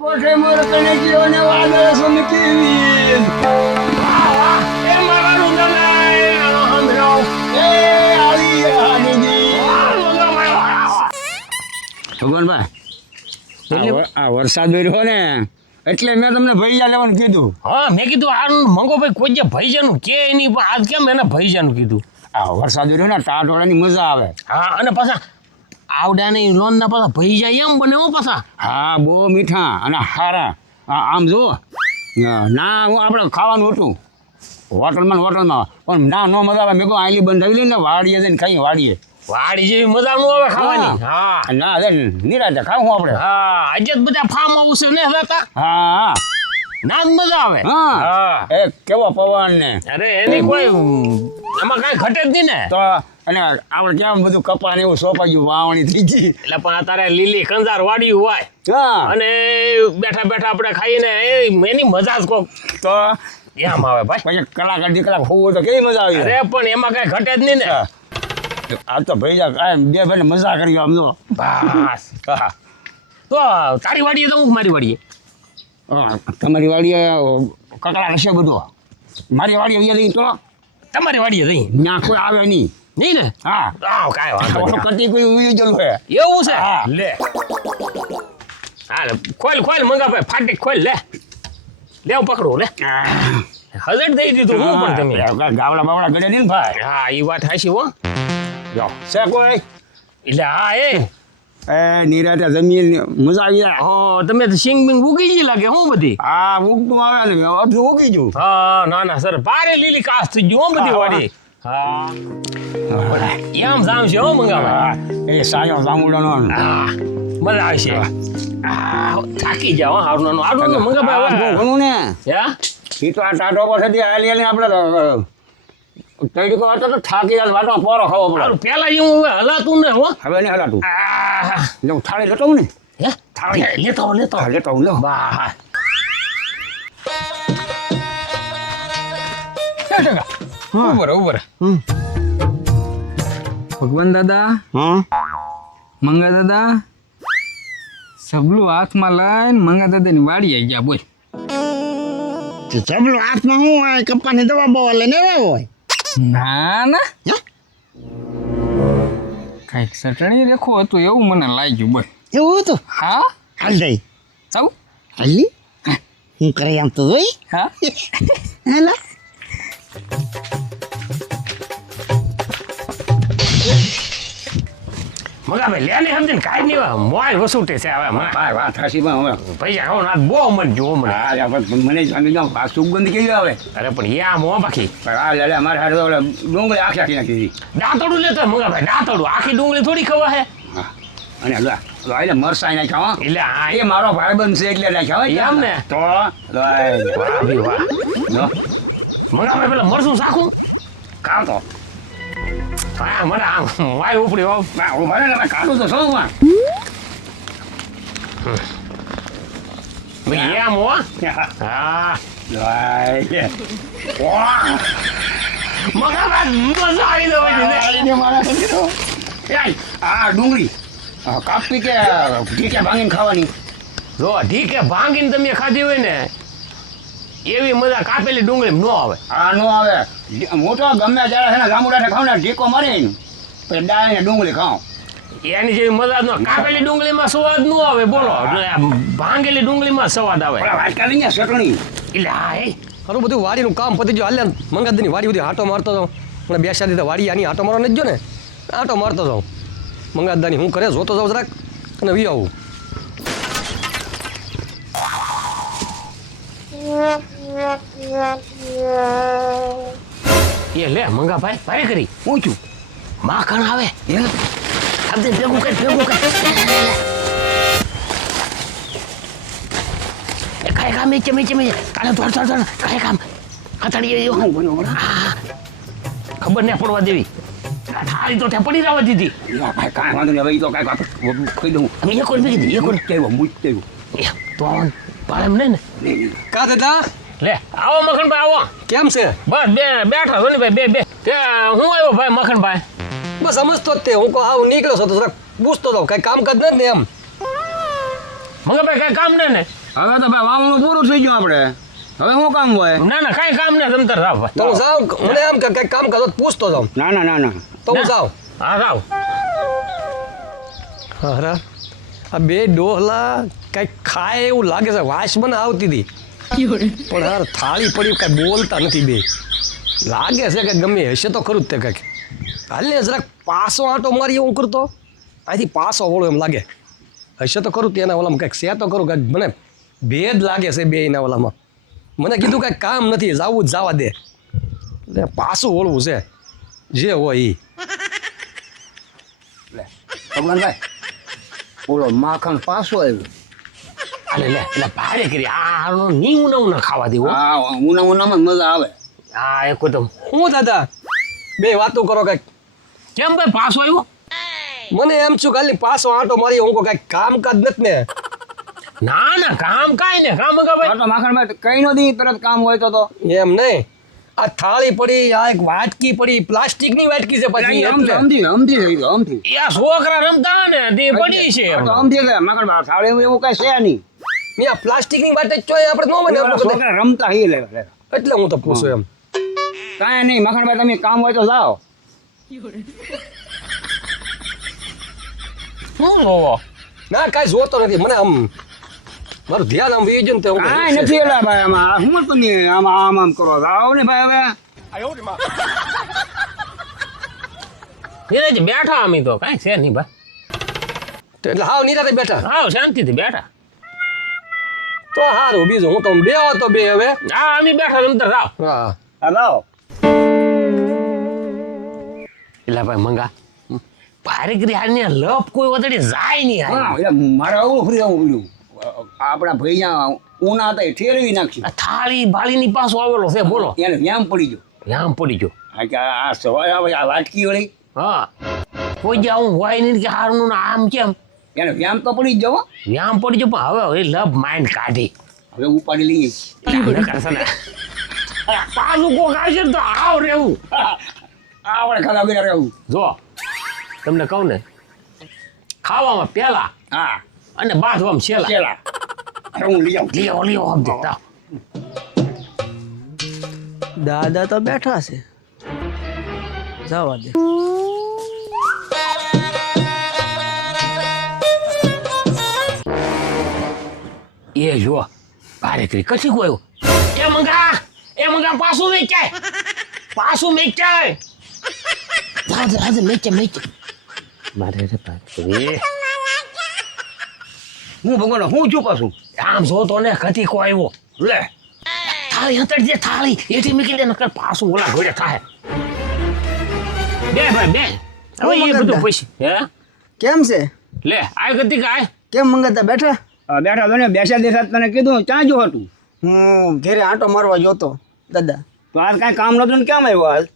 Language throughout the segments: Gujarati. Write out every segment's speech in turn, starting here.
કોઠે મોર કને ગયો ને વાદળ સમકી વાહ વાહ એ મારા રુદનાય હમરો એ આવી હાલીજી ભગવાનભાઈ આ વરસાદ રહ્યો ને એટલે મેં તમને ભૈયા લેવાનું કીધું. હા મેં કીધું આ મંગોભાઈ કોઈ જે ભૈજાનું કે નહીં પણ આજ કેમ એને ભૈજાનું કીધું. આ વરસાદ રહ્યો ને ટાટવાળાની મજા આવે. હા અને પાછા આવડાની લોનના પાછા ભૈજા એમ બને હો પાછા. હા બહુ મીઠા અને હારા. આમ જુઓ ના હું આપણે ખાવાનું હતું હોટલમાં પણ ના ન મજા આવે. મેં કહું આઈલી બંધાવી લઈને વાડીએ જઈને ખાઈએ વાડીએ. વાડી જેવી મજા ન આવે ખાવાની. હા ના અરે નિરાતે ખાવું આપણે. હા આજે બધા ફાર્મ હાઉસ ને હતા. હા ના મજા આવે. હા એ કેવો પવન ને અરે એની કોઈ એમાં કઈ ઘટે જ નહીં ને. તો અને આપણે કેમ બધું કપા ને એવું સોંપાઈ ગયું વાવણી થઈ ગઈ એટલે પણ અત્યારે લીલી ખંજાર વાડી હોય હા અને બેઠા બેઠા આપણે ખાઈને એની મજા જ કોક તો એમ આવે ભાઈ. પછી કલાક અડધી કલાક હોવું તો કેવી મજા આવી. અરે પણ એમાં કઈ ઘટે જ નહીં ને. આ તો ભાઈ બે ભાઈ મજા કરી આમ તો બસ હા. તો તારી વાડીએ તો હું મારી વાડીએ. તમારી વાડીએ કકડા હશે બધો. મારી વાડીએ અહીંયા તો તમારી વાડીએ જઈ ત્યાં કોઈ આવે નહીં. નહીં ને. હા કાંઈ વાંધો નહીં. કટી કોઈ ઉઈ ગયેલું છે એવું છે. હા. લે હા ખોલ મંગા ભાઈ ફાટી ખોલ લે પકડો લે હજર દઈ દીધું હું પણ તમે ગાવડા બાવડા ગળે નહીં ને ભાઈ. હા એ વાત હાચી હો. જાઓ છે કોઈ એટલે હા એ નિરાતે જમીન મજા આવી જાય. હા તમે તો સિંગ બિંગ ઉગી ગઈ લાગે હું બધી. હા ઉગતું આવે ને અડધું ઉગી ગયું. હા ના સર ભારે લીલી કાસ થઈ ગયું હો બધી વાડી. હા એમ જામ છે હો મંગા ભાઈ. એ સાયો જામુડાનો હા મજા આવશે. થાકી જાવ હારું મંગા ભાઈ ઘણું ને હે એ તો આ ટાટો પાસેથી આલી આલી આપણે તૈડીકો હતો તો થાકી જાય વાટો પોરો ખાવો પડે. પેલા એવું હવે હલાતું ને હો. હવે નહીં હલાતું. હું થાળી લેતો હું ને હે થાળી લેતો લેતો હું લો. બા ઉભર ભગવાન દાદા હા મંગા દાદા સબલું હાથમાં લઈને મંગા દાદાની વાડી આવી ગયા બોલ. જબલો હાથમાં શું હોય કપ્પાની દવા બવા લઈને આવ્યા હોય. ના કઈક ચટણી રેખો હતું એવું મને લાગ્યું બોલ. એવું હતું. હા હાલ જઈ ચાલ હાલી હું કરે આમ તો જોઈ. હા હેલા મગા ભાઈ લે ને સમજીને કાંઈ નહીં મોય વસૂટે છે હવે મને ભાઈ વાત હાસીમાં હવે પૈસા ખાવ ના બહુ મન જોવો મને. મને જામી જાઉં આ સુગંધ કેવી આવે. અરે પણ યા મો બાકી આ લે અમારે હારે ડુંગળી આખી આખી નાખી. દાંતડું લેતો મગા ભાઈ દાંતડું આખી ડુંગળી થોડી ખવા હે. હા અને એટલે મરસાઈ નાખ્યા હો. એટલે હા એ મારો ભાઈબંધ છે એટલે નાખ્યા હોય એમ ને. તો વાહ મગા ભાઈ પેલા મરસું શાખું કાં તો હા મને આમ વાય ઉપડી હો. હું ભલે ને કાઢું તો સૌ માં એમ હો. હા મગા ભાઈ મજા આવી ગયો. આ ડુંગળી કાપી કે ઠીકે ભાંગીને ખાવાની. જો ઠીકે ભાંગીને તમે ખાધી હોય ને એવી મજા કાપેલી ડુંગળી ન આવે. આ નો આવે મોટો ગમે ત્યારે છે ને ગામડાને ખાવ ને ઢીકો મારી પછી ડાળ ને ડુંગળી ખાવ એની જેવી મજા ન કાપેલી ડુંગળીમાં સ્વાદ ન આવે બોલો ભાંગેલી ડુંગળીમાં સ્વાદ આવે. વાત કરી ને ચટણી એટલે હા એ ખરું બધું વાડીનું કામ પતી ગયું હાલે મંગાદની વાડી બધી આટો મારતો જાઉં મને બે શાદી તો વાડી આની આટો મારવા નથી જો ને આટો મારતો જાઉં મંગાદાની હું કરે જોતો જાઉં જરાક અને વી આવું. એ લે મંગા ભાઈ ભાઈ કરી પૂછું માખણ આવે આપડે ભેગું કર કાંઈ કામ મેચે કાલે થોડ કાંઈ કામ કથાડી ખબર નહીં પડવા દેવી થાળી તો ત્યાં પડી જવા દીધી. કાંઈ વાંધો નહીં હવે તો કાંઈ ખાઈ દઉં એ કોણ મેં કીધી એ કોણ કેવું મૂજ તેવું તો આવવાનું પાડે એમ નહીં ને કા દાદા લે આવો મખણભાઈ આવો. કેમ છે? બસ બેઠા છો ને ભાઈ બે તે હું આવ્યો ભાઈ મખણભાઈ. બસ સમજતો જ તે હું કહું આવું નીકળ્યો છો તો જરાક પૂછતો હતો કઈ કામકાજ નથી ને એમ. મગભાઈ કઈ કામ નહીં ને હવે તો ભાઈ વાવણું પૂરું થઈ ગયું આપણે હવે શું કામ હોય ના ના કાંઈ કામ નહીં તમતર જાવ ભાઈ તો હું જાઉં મને એમ કે કંઈક કામ કરો તો પૂછતો જાઉં ના ના ના ના તો હું જાઉં હા જાવ હારા આ બે ડોહલા કંઈક ખાય એવું લાગે છે વાસ મને આવતી હતી પણ હાર થાળી પડી કાંઈ બોલતા નથી બે લાગે છે કે ગમે હશે તો ખરું જ તે કંઈક હાલને જરાક પાસો આંટો મારી એવું કરતો અહીંથી પાસો વળો એમ લાગે હશે તો ખરું તેના ઓલામાં કંઈક છે તો ખરું કંઈક મને ભેદ લાગે છે બે એના ઓલામાં મને કીધું કાંઈ કામ નથી જવું જ જવા દે એટલે પાછું વળવું છે જે હોય એ ભગવાનભાઈ બોલો માખણ પાછો આવ્યો અલે લે એટલે ભારે કરી આ નીવું નવું ના ખાવા દેવું હા ઉનામાં મજા આવે હા એક તો હું દાદા બે વાતો કરો કંઈક કેમ ભાઈ પાછો આવ્યો મને એમ છું ખાલી પાછો આંટો મારી હું કંઈક કામકાજ નથી ને ના ના કામ કાંઈ ને કામ ભાઈ તો માખણભાઈ કઈ નો દી તરત કામ હોય તો એમ નહીં આ થાળી પડી આ એક વાટકી પડી પ્લાસ્ટિકની વાટકી છે પછી એટલે. અમથી યા છોકરા રમતા ને તે પડી છે તો અમથી કે માખણભાઈ થાળે એવું કઈ છે નહીં ને આ પ્લાસ્ટિકની વાટ જ ચોય આપણે ન બને એટલું બધું. છોકરા રમતા હી લે એટલે હું તો પૂછું એમ કાંઈ નહીં માખણભાઈ તમે કામ હોય તો જાઓ શું જોવો ના કાંઈ જોતો નથી મને આમ મારું ધ્યાન આમ વી ગયું ને તે હું કાંઈ નથી એલા ભાઈ આમાં હું તમે આમ આમ કરો જાઓ ને ભાઈ હવે એને જ બેઠા અમે તો કાંઈ છે નહીં ભાઈ એટલે હાવ નિરાતે બેઠા હા શાંતિથી બેઠા તો સારું બીજું હું તો બે તો બે હવે હા અમે બેઠા રમતા જાવ હા જાઓ એટલે ભાઈ મંગા ભારે કરી હાલની લપ કોઈ વધારે જાય નહીં હાલ હા એટલે મારે આવું ફરી આવું બોલ્યું આપણા ભૈયા ઉના હતા એ ઠેરવી નાખી આ થાળી બાળીની પાછો આવેલો છે બોલો એને વ્યામ પડી ગયો આમ પડી ગયો આ કે આ સવાય આવે આ વાટકી વળી હા કોઈ જે આવું હોય નહીં કે હારનું ને આમ કેમ એને વ્યામ તો પડી જ જવો આમ પડી ગયો પણ હવે લપ માઇન્ડ કાઢી હવે ઉપાડી લઈએ એટલે કરશે ને પાછું કોક આવશે ને તો આવ રહેવું આપણે ખાધા વગર રહેવું જો તમને કહું ને ખાવામાં પેલા હા અને બાંધવામાં છેલ્લા ચેલા હું લઈ આવું લીઓ લીઓ સમજે તાવ દાદા તો બેઠા છે જવા દે એ જો ભારે કરી કશી કોઈ એ મંગા પાછું મેં ક્યાંય હાજર મેચે મારે રે પાછું હું ભગવાન હું ચૂકા છું આમ જો તો ને કતી કો આવ્યો લે થાળી હતર જે થાળી એથી મૂકી દે નકર પાછું ઓલા ઘોડે થાય બે ભાઈ બે હવે એ બધું પૈસા હે કેમ છે લે આ કતી કાય કેમ મંગાતા બેઠા બેઠા તો ને બેસા દેસા તને કીધું ક્યાં જો હતું હું ઘેરે આંટો મારવા જોતો દાદા તો આજ કાંઈ કામ નતું ને કેમ આવ્યો હાલ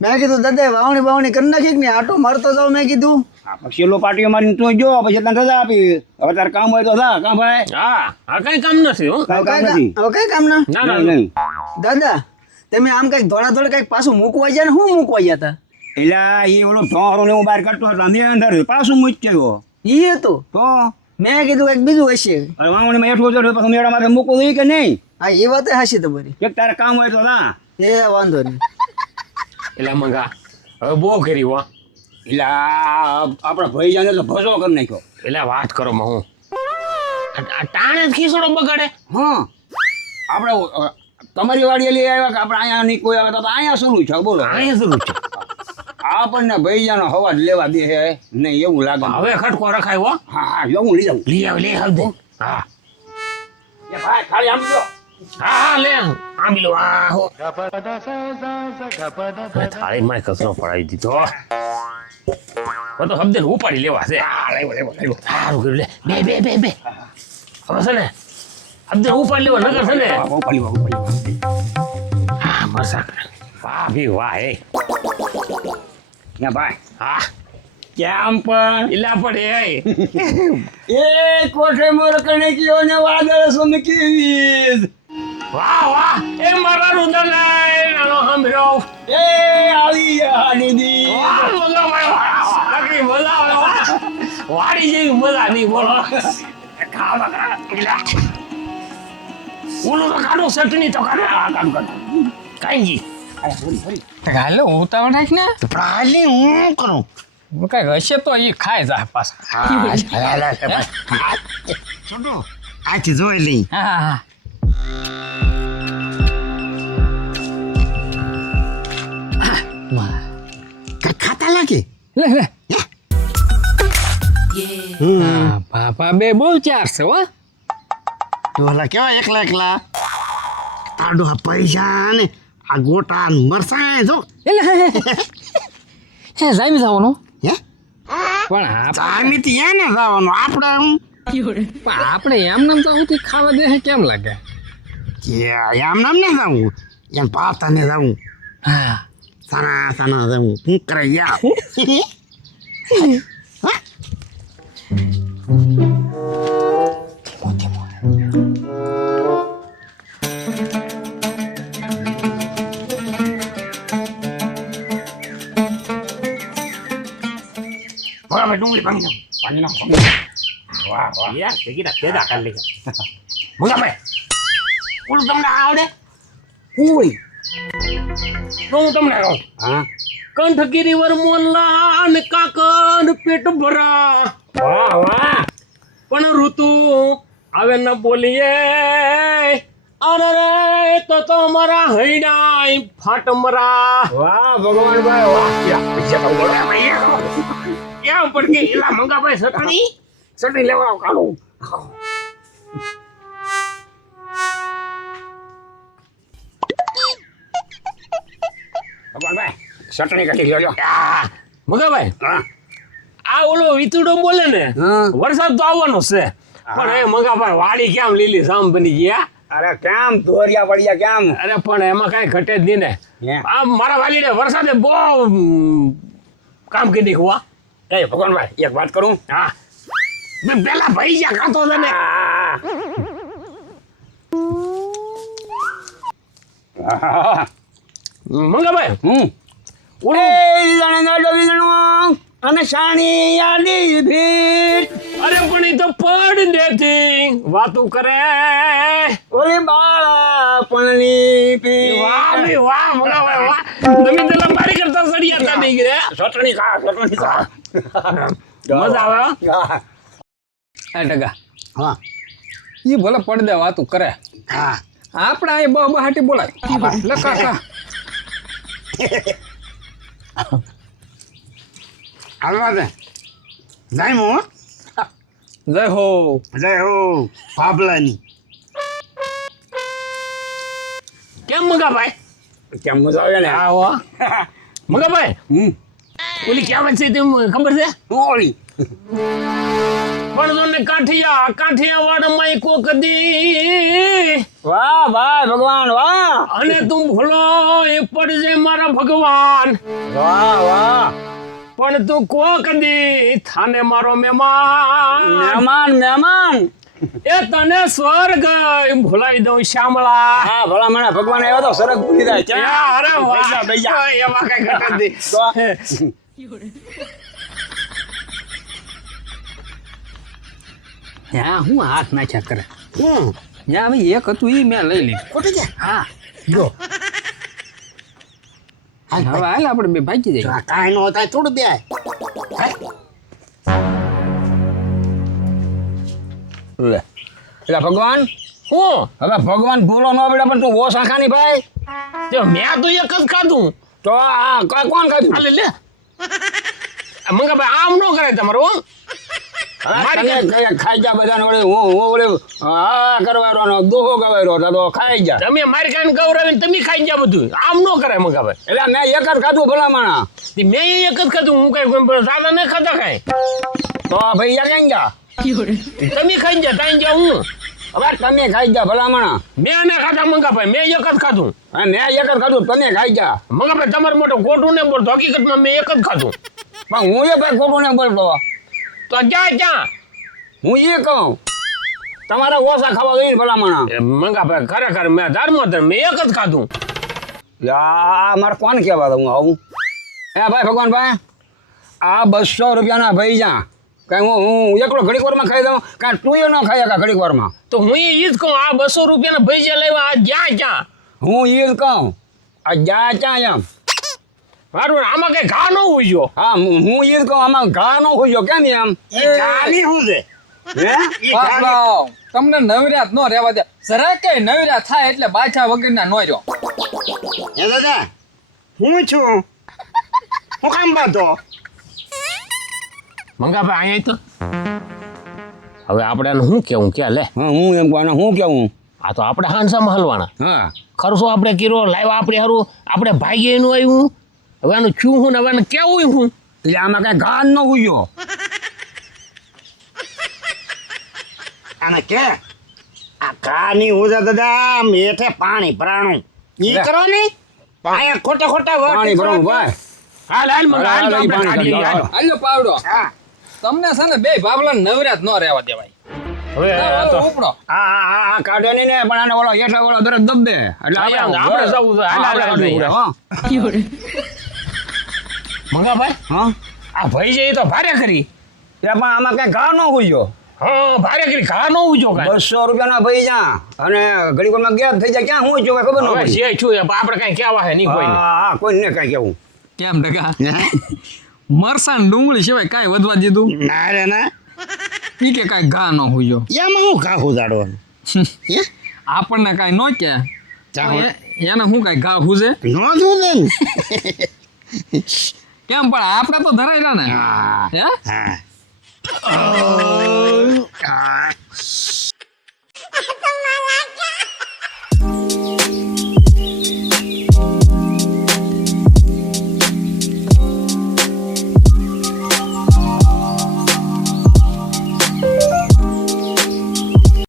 મેં કીધું દાદા વાવણી કરી નાખી કે ને આંટો મારતો જાઉં મેં કીધું પછી લો પાટીઓ મારીને તું જો પછી તને રજા આપી હવે તારે કામ હોય તો જા કામ ભાઈ હા કઈ કામ નથી હો કાંઈ કામ નથી હવે કઈ કામ ના ના ના નહીં દાદા તમે આમ કઈક ધોળા ધોળે કઈક પાછું મૂકવા ગયા ને હું મૂકવા ગયા હતા એટલે એ ઓલો ઢોરો ને હું બહાર કાઢતો હતો અંદર અંદર પાછું મૂકી ગયો ઈ હતું તો મેં કીધું કઈક બીજું હશે હવે વાવણીમાં એઠું હજાર પછી મેળા માથે મૂકવું જોઈએ કે નહીં હા એ વાત હાશી તમારી એક તારે કામ હોય તો જા એ વાંધો નહીં એટલે મંગા હવે બહુ કરી હો એટલે આપણા ભાઈ જાને તો ભસો કરી નાખ્યો એટલે વાત કરો માં હું આ ટાણે જ ખીસડો બગાડે હા આપણે તમારી વાડીએ લઈ આવ્યા કે આપણે અહીંયા નહીં કોઈ આવે તો અહીંયા શરૂ છે બોલો અહીંયા જરૂર છે આપણને ભાઈ જાનો હવા જ લેવા દે છે નહીં એવું લાગે હવે ખટકો રખાય હો હા હા હું લઈ જાઉં લઈ આવ દે હા એ ભાઈ ખાલી આમ જો હા લે આંબી લો આ હો થાળી માં કચરો પડાવી દીધો તો શબ્દ ઉપાડી લેવા છે સારું કર્યું લે બે હવે છે ને શબ્દ ઉપાડી લેવા નગર છે ને હા મરસા વાહ ભી વાહ એ ભાઈ હા કેમ પણ ઇલા પડે એ કોઠે મોર કણે કયો ને વાદળ સુમકી વીજ વાહ એ મારા રુદલે આનો હમરો એ આવી હાડીદી વાડી જેવી મજા નહીં બોલો ઓલું તો કાઢો ચટણી તો કાઢો આ કાઢો કાંઈ જી હાલો ઉતાવળ રાખ ને પ્રાલી હું કરું હું કઈ હશે તો એ ખાય જાય પાછા છોટો આથી જોઈ લઈ હા હા કઈ ખાતા લાગે લે લે હા પાપા બે બહુ ચારશે હો ડોહલા કેવા એકલા એકલા તાર ડોહા પૈસા ને આ ગોટા ને મરસાં જો એટલે હે જામી જવાનું હે પણ ચામીથી એને જવાનું આપણે હું આપણે એમ નામ તો સૌથી ખાવા દે કેમ લાગે કે એમ નામ ને જાવું એમ પાતા ને જાવું હા સાના સાના જાવું હું કરે યા બરાબર ડુંગળી પાણી નાખ વાહ વાહ યાર તેગીડા તેજા કાઢ લે મંગાભાઈ ઓલું તમને આવડે ઓય તો હું તમને કહું હા કંઠગીરી વર મોલ્લા ને કાકન પેટ ભરા વાહ વાહ પણ ઋતુ આવે ન બોલીએ અરે રે તો તમારા હૈડાઈ ફાટ મરા વાહ ભગવાન ભાઈ વાહ કેમ પણ કે એલા મંગાભાઈ સટણી લેવા કાઢો ભગવાન ભાઈ ચટણી કાઢી લ્યો મંગાભાઈ હા આ ઓલો વિતુડો બોલે ને હા. વરસાદ તો આવવાનો છે પણ એ મંગાભાઈ વાડી કેમ લીલી સામ બની ગયા અરે કેમ દોરિયા પડ્યા કેમ અરે પણ એમાં કઈ ઘટે જ નહીં ને હે આ મારા વાલીને વરસાદે બહુ કામ કરી નાખ્યું એ ભગવાન ભાઈ એક વાત કરું હા મેં પેલા ભાઈ ગયા ખાતો તને મંગાભાઈ હું ઓલો અને સાણી યાદી ભીડ અરે પણ એ તો પડ દેતી વાતું કરે ઓલી બાળપણની ભીડ વાહ ભાઈ વાહ મંગાભાઈ વાહ તમે તો લંબાડી કરતા સડિયા તા નહીં ગયા ચટણી ખા મજા આવે હો? આ ટકા હા એ ભલે પડ દે વાતું કરે હા આપણે અહીં બહાટી બોલાય લે કાકા હાલવા દે જય મો જય હો જય હો પાબલાની કેમ મંગાભાઈ કેમ મજા આવે ને હા હો મંગાભાઈ ઓલી કહેવત છે તેમ ખબર છે ઓલી પણ તને કાઠિયા વાડમાં કોક દી વાહ ભાઈ ભગવાન વાહ અને તું ભૂલો એ પડજે મારા ભગવાન વાહ વાહ પણ તું કોક દી થાને મારો મહેમાન મહેમાન મહેમાન એ તને સ્વર્ગ ભૂલાઈ દઉં શ્યામળા હા ભલા મને ભગવાન આવ્યો તો સરસ ભૂલી જાય અરે વાહ બેજા એમાં કઈ ઘટે નથી ત્યાં હું હાથ નાખ્યા કરે હું ત્યાં હવે એક હતું એ મેં લઈ લીધું ખોટી જાય હા જો હવે હાલ આપણે બે ભાગી જઈએ કાંઈ નો થાય થોડું બે લે એટલે ભગવાન હું હવે ભગવાન ભૂલો ન પડે પણ તું ઓછા ખાની ભાઈ તે મેં તો એક જ ખાધું તો આ કોણ ખાધું હાલે લે મંગાભાઈ આમ ન કરાય તમારું હો ખાઈ જા બધાને વળે હું વળે હા કરવાનો દોહો ગવાયરો તો ખાઈ જા તમે મારી કાન ગૌરવીને તમે ખાઈ ગયા બધું આમ ન કરાય મંગાભાઈ એટલે મેં એક જ ખાધું ભલામણા મેં એક જ ખાધું હું કઈ સાદા નહીં ખાતા કાંઈ તો ભાઈ યા કઈ જા તમે ખાઈ ગયા તાઈ ગયા હું હવે તમે ખાઈ જા ભલામણા મેં ના ખાધા મંગાભાઈ મેં એક જ ખાધું હા મેં એક જ ખાધું તમે ખાઈ જા મંગાભાઈ તમારું મોટું ખોટું ને બોલતો હકીકતમાં મેં એક જ ખાધું પણ હું એ ભાઈ ખોટું ને બોલતો તો જ્યાં હું એ કહું તમારે ઓછા ખાવા જોઈએ ભલામણા મંગાભાઈ ખરેખર મેં ધર્મ મેં એક જ ખાધું યા મારે કોણ કહેવા હું આવું હે ભાઈ ભગવાન ભાઈ આ 200 રૂપિયાના ભાઈ જા કાંઈ હું એકલો ઘડીક વારમાં ખાઈ દઉં કાંઈ તું ન ખાઈ શકા ઘડીક વારમાં તો હું ઈ જ કહું આ 200 રૂપિયાના ભજીયા લેવા આ જ્યાં ક્યાં હું એ જ કહું આ જા ચા એમ મારું આમાં કઈ ઘા ન ઉજ્યો હા હું એ જ કહું આમાં ઘા ન હોઈયો કેમ એમ ચાલી શું છે હે બાપલાઓ, તમને નવરાત નો રહેવા દે જરાક કઈ નવરાત થાય એટલે બાછા વગરના નો રહ્યો. હે દાદા હું છું હું કામ બાંધો મંગાભાઈ અહીંયા તો હવે આપણે આને શું કેવું ક્યાં લે હા હું એમ કહું હું કેવું આ તો આપણે હાંસામાં હલવાના હા ખર્ચો આપણે કર્યો લાવ્યા આપણે હારું આપણે ભાઈએ એનું આવ્યું હવે આનું છું હું ને હવે આને કેવું હું એટલે આમાં કાંઈ ઘા ન હોઈયો આને કે આ કાની હું છે દાદા મેઠે પાણી ભરાણું ઈ લે. કરો ને અહીંયા ખોટા ખોટા પાણી ભરવું ભાઈ હાલ હાલ મંગા હાલ તો આપણે પાણી કાઢીએ, કાઢી, હાલો. હાલ્યો પાવડો, હા તમને છે ને બે ભાભલા નવરાત નો રહેવા દેવાય. હવે આ તો ઉપડો આ કાઢે નહીં ને પણ આને ઓલો હેઠળ ઓલો દરજ દબે એટલે આપણે જવું છે. હાલ, હાલ, હાલ, આપણે હાલ. હા મંગાભાઈ હા આ ભાઈ છે એ તો ભારે કરી ત્યાં પણ આમાં કાંઈ ઘા ન હોઈયો હા ભારે કરી ઘા ન ઉજો કાંઈ 200 રૂપિયાના ભાઈ જા અને ઘડીક વારમાં ગેપ થઈ જાય ક્યાં હું છું કાંઈ ખબર ન હવે પડી છે છું એ આપણે કાંઈ કહેવા હે નહીં કોઈને હા હા કોઈને કાંઈ કેવું કેમ ટકા મરસાણ ડુંગળી સિવાય કાંઈ વધવા દીધું ના રે ના ઈ કે કાંઈ ઘા ન હુજો એમાં હું ઘા ઉદાડવાનું હે આપણને કાંઈ ન કે ચાહો. એને હું કાંઈ ઘા હુજે નો દઉં ને કેમ પણ આપણે તો ધરાયેલા ને હા હે હા